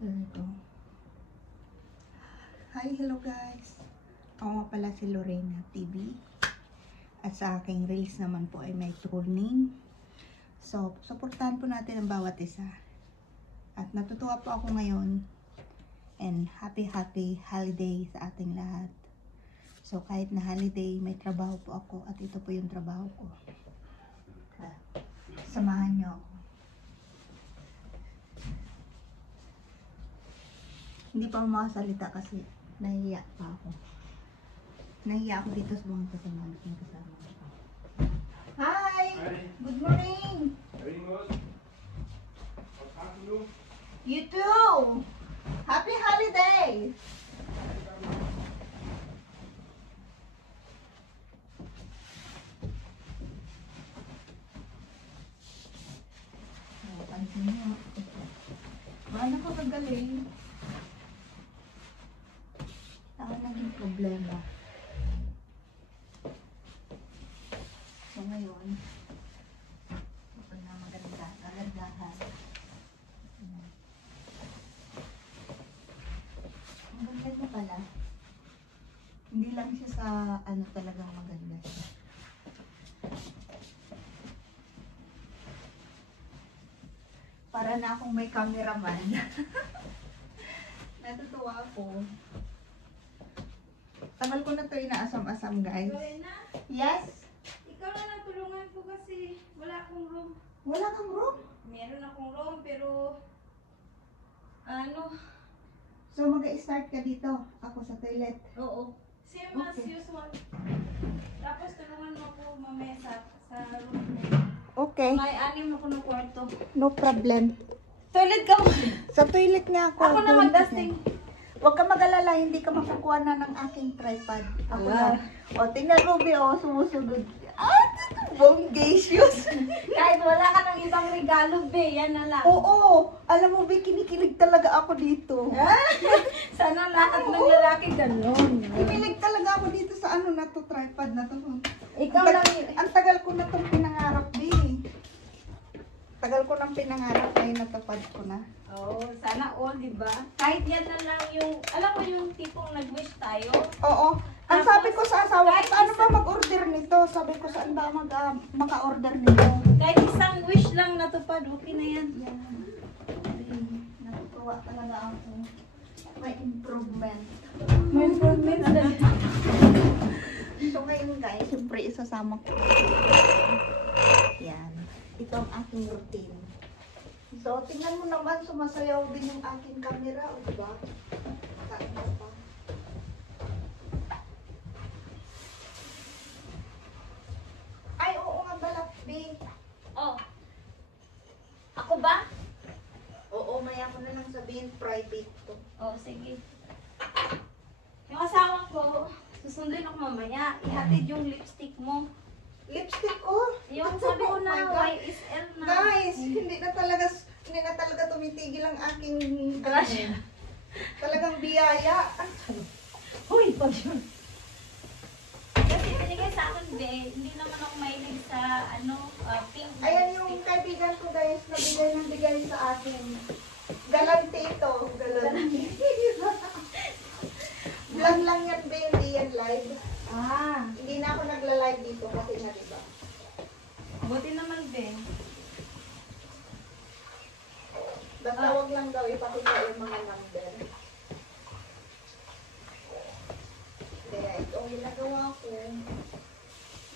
Ito. Hi, hello guys. Ako nga pala si Lorena TV. At sa aking reels naman po ay may true name. So, supportahan po natin ang bawat isa. At natutuwa po ako ngayon. And happy holiday sa ating lahat. So, kahit na holiday, may trabaho po ako. At ito po yung trabaho ko. Samahan niyo ako. Hindi pa ako makasalita kasi nahiya pa ako. Nahiya ako dito sa mga kasama. Hi! Good morning! Very good. What's happening? You too! Happy holidays! Pansin niyo. Paano ka kagaling? Saan naging problema? So ngayon, ito na magandahan. Ang ganda niya pala. Hindi lang siya sa ano talagang maganda siya. Para na akong may cameraman. Natutuwa ako. Tagal ko na ito inaasam-asam, guys. Lorena, Yes? ikaw na natulungan ko kasi wala akong room. Wala kang room? Meron akong room pero ano, So mag-start ka dito. Ako sa toilet. oo. Same as Okay. usual. Tapos tulungan mo ako mamaya sa room. Okay. May anim ako ng kwarto. No problem. Toilet ka mo. Sa toilet nga ako. Ako na mag-dusting. Huwag ka mag-alala, hindi ka makukuha na ng aking tripod. Ako Ala. na. O, tingnan Ruby, o, sumusunod. Ah, bongacious. Kahit wala ka ng ibang regalo, be. Yan na lang. Oo, alam mo, Bi, kinikilig talaga ako dito. Sana lahat ng lalaki ganun. Kinikilig talaga ako dito sa ano na to, tripod na to. Ikaw Ang lang tag- yun. Ang tagal ko na itong pinangarap, Bi. Tagal ko nang pinangarap, ngayon natapad ko na. Oo, sana all, di ba? Kahit yan na lang yung, alam mo yung tipong nag-wish tayo? Oo. Ang Tapos, sabi ko sa asawa ko, kahit paano isa- ba mag-order nito? Sabi ko, saan ba maka-order nito? Kahit isang wish lang natupad, okay na yan. Yan. Natutuwa talaga ako. May improvement. May improvement na. So ngayon guys, siyempre isasama ko. Yan. Ito ang aking routine. So, tingnan mo naman, sumasayaw din yung aking camera, o diba? Kain ka pa. Ay, oo nga balak, B. Oh. Ako ba? Oo, maya ko na lang sabihin, private to. Oh, sige. Yung asawa ko, susunduin ako mamaya. Ihatid yung lipstick mo. Lipstick ko? Yung Ano sabi po? ko Oh my na God. YSL na. Guys, hindi na talaga tumitigil ang aking Crush. talagang biyaya. Uy, pag yun. Kasi binigay sa akin, be, hindi naman ako mahilig sa, pink. Ayan yung kaibigan ko guys, na bigay sa akin. Galante ito. Galante. Vlog lang yan, be, hindi yan live. Ah, Hindi na ako nagla-live dito kasi na, diba? buti naman, be. Basta wag lang daw ipakita yung mga number. Kaya ito ang ginagawa ko.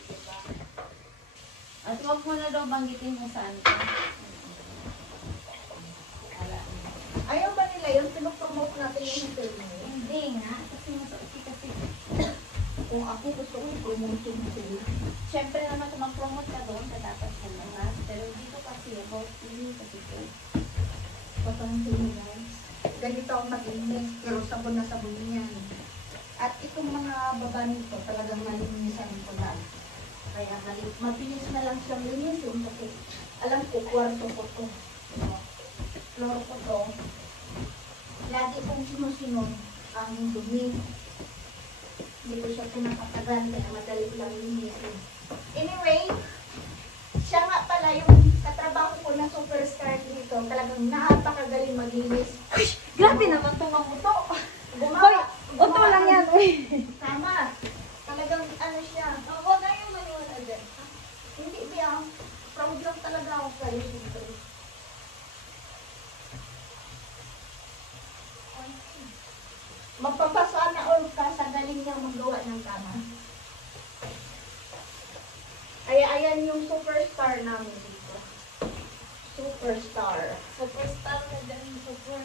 Diba? At huwag mo na daw banggitin kung saan ka. Ayaw ba nila yun? Pinopromote natin yung hotel mo. Hindi nga, kasi kasi. Kung ako gusto ko i-promote yung hotel. Siyempre naman kung mag-promote ka doon, dapat sa lahat. Pero dito kasi, about you, kasi ito. Papansin guys. Ganito ang mag-inis. Pero sabon na sabon yan. At itong mga baba nito, talagang malinisan ko na. Kaya mabilis na lang siyang linisin. Kasi alam ko, kwarto ko to. Floor ko to. Lagi kong sinusunod ang dumi. Hindi ko siya pinakatagal kaya madali lang linisin. Anyway, siya nga pala yung katrabaho ko na superstar dito. Talagang napakagaling maglinis. Magpapasana all ka sa galing niya magawa ng kama. Ayan yung superstar namin dito. Superstar. Superstar na dyan, super.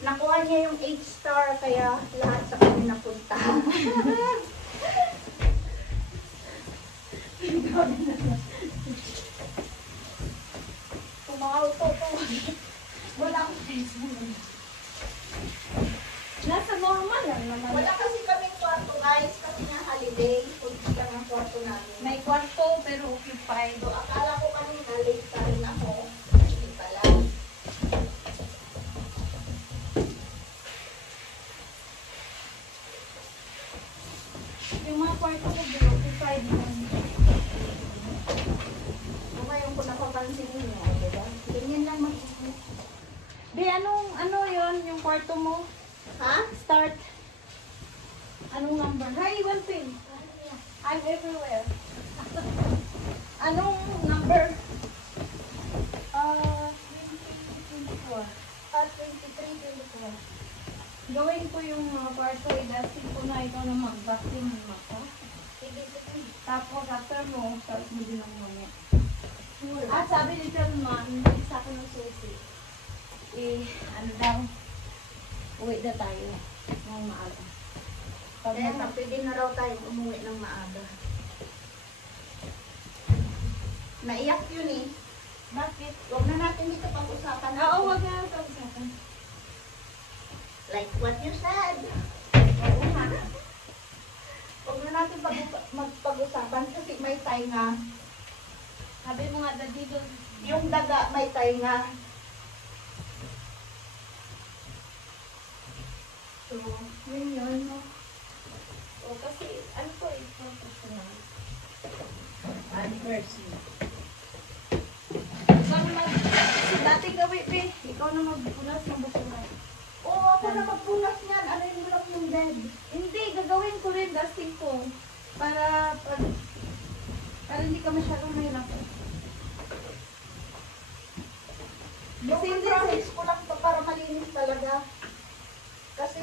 Nakuha niya yung 8 star kaya lahat sa kanya napunta. Tumauto to. Wala akong face. Nasa normal lang naman. Wala kasi kaming kwarto guys kasi nga holiday. Kunti lang ang kwarto namin. May kwarto pero occupied. So, akala ko kanina late pa rin ako. Hindi pala. Yung mga kwarto ko pero occupied naman. So, ngayon ko napapansin niyo, diba? Ganyan lang mag-isip. Di, ano yon yung kwarto mo? Ha? Start. Anong number? Hi, one thing. I'm everywhere. Anong number? 2024. 23, 24. Gawin ko yung mga kwarto. I-dustin ko na ikaw na mag-vacuum mo ako. Tapos after mo, start mo din ang mga. At sabi ni Telma, hindi sa akin ng susi. Ano daw? Uwi na tayo. Ng maaga. Pag Kaya nga, pwede na raw tayo umuwi ng maaga. Naiyak yun eh. Bakit? Huwag na natin dito pag-usapan. Oo, wag na lang pag-usapan. Like what you said. Oo nga. Huwag na natin magpag-usapan kasi may tainga. Sabi mo nga, daddy doon. Yung daga may tainga. So, yun, no? O, kasi, ano po, professional. Anniversary. Ikaw na dating gawin, be. Ikaw na magpunas ng basura. Oo, ako na magpunas niyan. Ano yung lang yung bed? Hindi, gagawin ko rin, dusting ko. Para hindi ka masyadong mahirap. Yung Kasi promise ko lang to para malinis talaga. Kasi,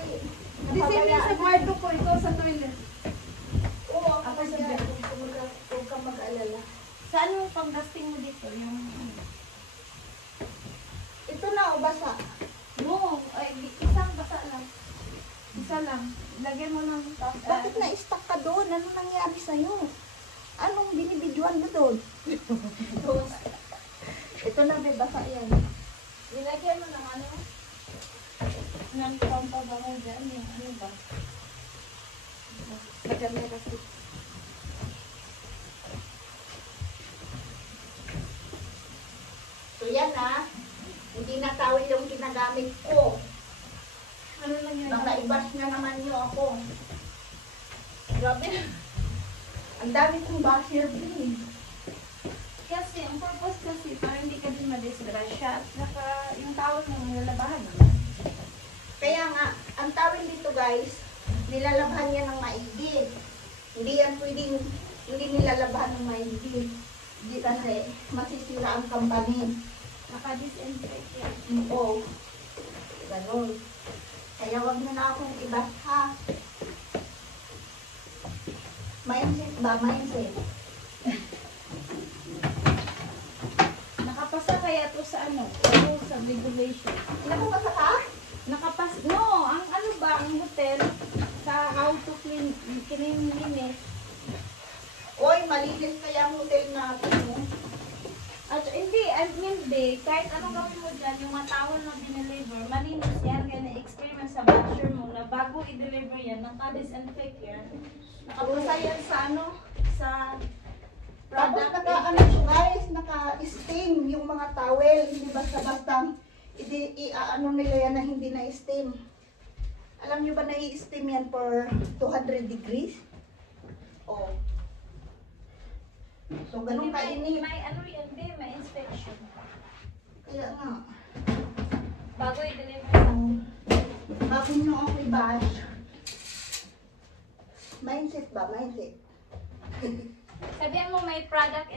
Hindi sa kwarto ko, ikaw sa toilet. Oo, ako Ako sa sa bed. Huwag ka mag-alala. Saan yung pang-dusting mo dito? Yung, Ito na, o basa. no, ay, isang basa lang. Isa lang. Lagyan mo ng top. Bakit na-stuck ka doon? Ano nangyari sa'yo? Anong binibidyoan mo doon? Ito na, may basa yan. Nilagyan mo ng ano? Ng pampabango dyan. Yung ano ba? Maganda kasi. So yan ha. Hindi na tawil yung ginagamit ko. Ano lang yun? Baka i-bash na naman niyo ako. Grabe. Ang dami kong basher din. Kasi, ang purpose kasi, para hindi ka din madisgrasya at saka yung tawag mo nilalabahan naman. Kaya nga, ang tawil dito guys, nilalabhan niya ng maigi. Hindi yan pwedeng, hindi nilalabhan ng maigi. Hindi kasi masisira ang company. Naka-disinfect yan. Oo. Ganun. Kaya wag mo na akong i-bash ha. Mindset ba? Mindset. Nakapasa kaya to sa ano? Ito sa regulation. Nakapasa ka? No, ang ano ba, ang hotel, sa how to clean, linis. Oy, malinis kaya ang hotel natin mo. At hindi, I mean, be, kahit anong gawin mo dyan, yung mga towel na dineliver, malinis yan, kaya na-experiment sa basher mo na bago i-deliver yan, naka-disinfect yan. Nakapasa yan sa ano, sa Tapos product. naka-ano siya guys, naka-steam yung mga towel. Hindi basta-basta i-ano nila yan na hindi na-steam. Alam nyo ba na i-steam yan for 200 degrees? Oh. So, ganun kainit. May ano yan, be, may inspection. Kaya nga. Bago i-deliver. Bago nyo ako i-bash. Mindset ba? Mindset. Sabihan mo may product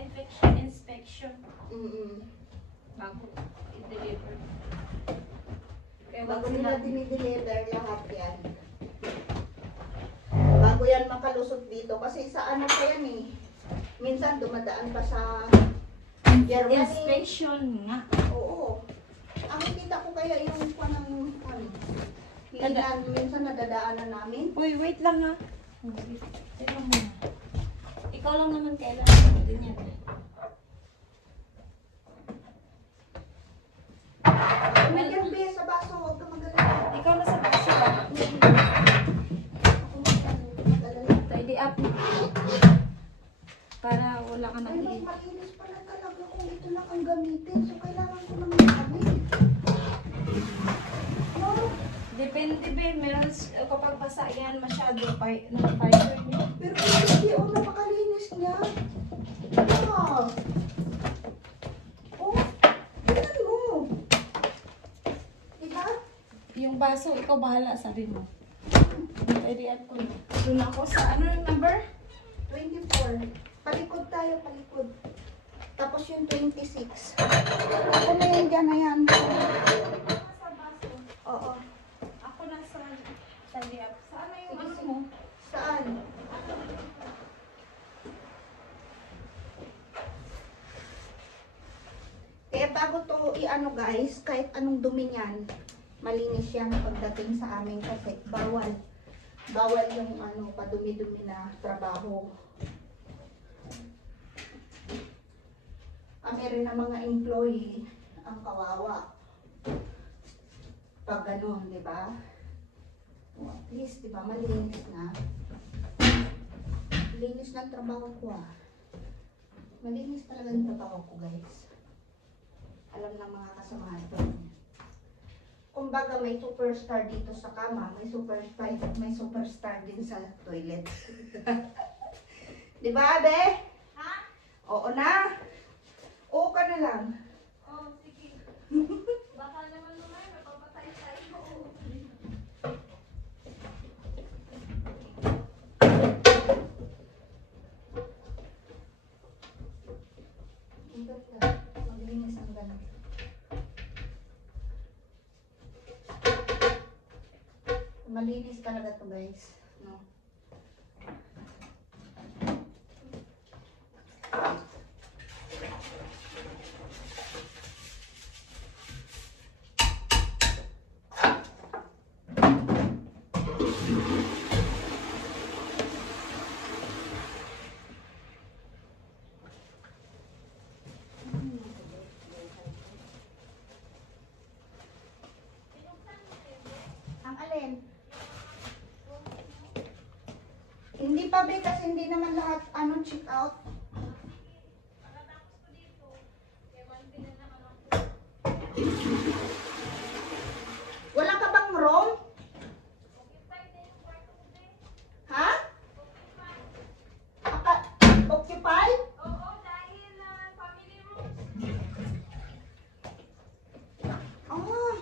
inspection Mm-mm. bago i-deliver. Kaya wag Bago sila. nila dinideliver lahat yan. Bago yan makalusot dito. Kasi sa ano pa yan eh. Minsan dumadaan pa sa Germany. Inspection nga. Oo. Ang nakita ko kaya yung panang ano. Minsan nadadaanan namin. Uy, wait lang ha. Tignan mo na. Ikaw lang naman kailangan din yan. Medyan be sa baso. Huwag ka magalala. Ikaw na sa baso ha. Ako magalala. Tidy up na. Para wala ka nang Ay, mas iit. malinis pala talaga kung ito lang ang gamitin. So, kailangan ko naman gamit. Oh, Depende ba, meron kapag basa yan masyado ng fiber niya. pero hindi, oh, napakalinis niya. Wow. Oh, tingnan mo. Diba? Yung baso, ikaw bahala, sabi mo. Tidy up ko na. Doon ako sa, ano yung number? 24. Palikod tayo, palikod. Tapos yung 26. Ako na yan, dyan na yan. Sa baso. Oo. Ako na sa tidy up. Saan na yung Sige, ano sige. mo? Saan? Kaya bago to i-ano guys, kahit anong dumi niyan, malinis yan pagdating sa amin kasi bawal. Bawal yung ano, padumi-dumi na trabaho. Kami rin ang mga employee, ang kawawa. Pag ganun, di ba? Oh, at least, di ba, malinis na. Linis ng trabaho ko ah. Malinis talaga yung trabaho ko guys. Alam ng mga kasamahan ko. Kumbaga may superstar dito sa kama, may superstar din sa toilet. Di ba, Abe? Ha? Oo na. Oo ka na lang. Oh, sige. Baka naman naman, mapapatay tayo. Ikot ka. Maglinis ang ganun. Malinis talaga to guys. No? Ang alin? Hindi pa be kasi hindi naman lahat ano check out. Wala ka bang room? Ha? Occupy? Oo, dahil family rooms. Ah.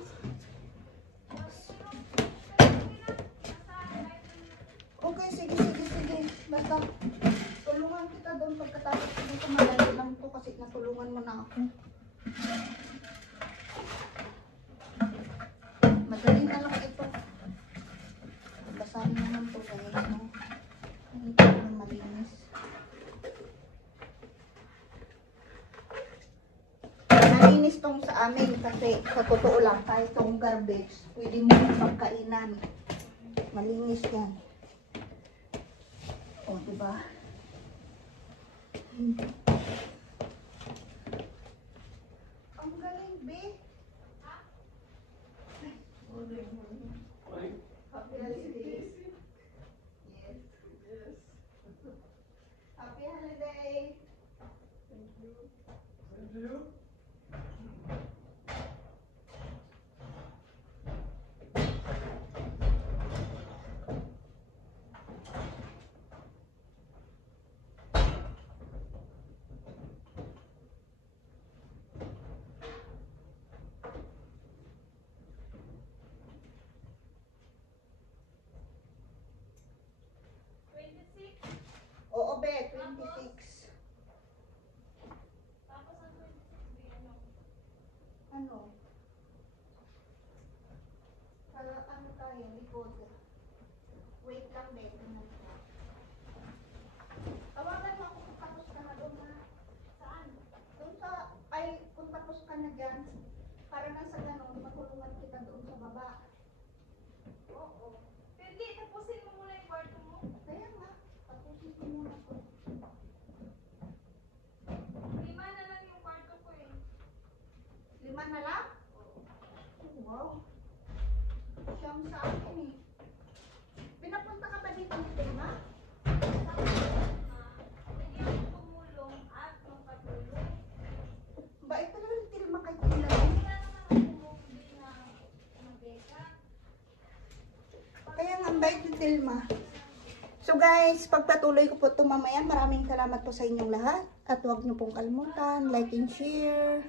Okay, sige, sige, sige. Basta, tulungan kita doon pagkatapos ko dito. Madali lang to kasi natulungan mo na ako. Madali na lang ito. Basahin naman to guys, no? Hindi ko naman malinis. Malinis tong sa amin kasi sa totoo lang, kahit tong garbage, pwede mo pagkainan. Malinis yan. O, diba? Ang galing, be. Happy holidays. Yes. Happy holiday. Thank you. Oo, be. 26. yung likod. Wait lang, babe. Tingnan ko. Tawagan mo ako kung tapos ka na doon, ha? Saan? Doon sa, ay, kung tapos ka na dyan, para nang sa ganun, matulungan kita doon sa baba. Oo. Pwede, tapusin mo muna yung kwarto mo. Kaya nga, tapusin mo muna ko. 5 na lang yung kwarto ko eh. 5 na lang? Wow. Siyam sa akin eh. Pinapunta ka ba dito ni Tema? Pwede ako tumulong at magpatulong. Ba, ito na yung Tilma kay Tila. Kaya naman ako bumili ng beka. Kaya nga, ang bait ni Tilma. So guys, pagpatuloy ko po ito mamaya. Maraming salamat po sa inyong lahat. At huwag niyo pong kalimutan, like and share.